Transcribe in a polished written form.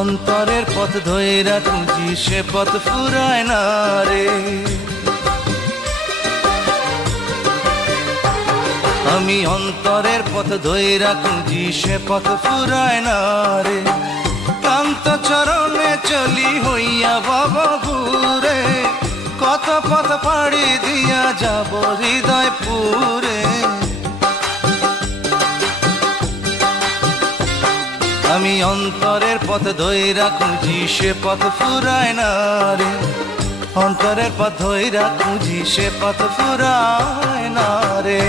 অন্তরের পথ ধইরা খুঁজি সে পথ ফুরায় না রে। আমি অন্তরের পথ ধইরা খুঁজি সে পথ ফুরায় না রে। ক্লান্ত চরণে চলি হইয়া ভবঘুরে, কত পথ পাড়ি দিয়া যাব হৃদয় পুরে। আমি অন্তরের পথ ধইরা খুঁজি সে পথ ফুরায় না রে। অন্তরের পথ ধইরা খুঁজি সে পথ ফুরায় না রে।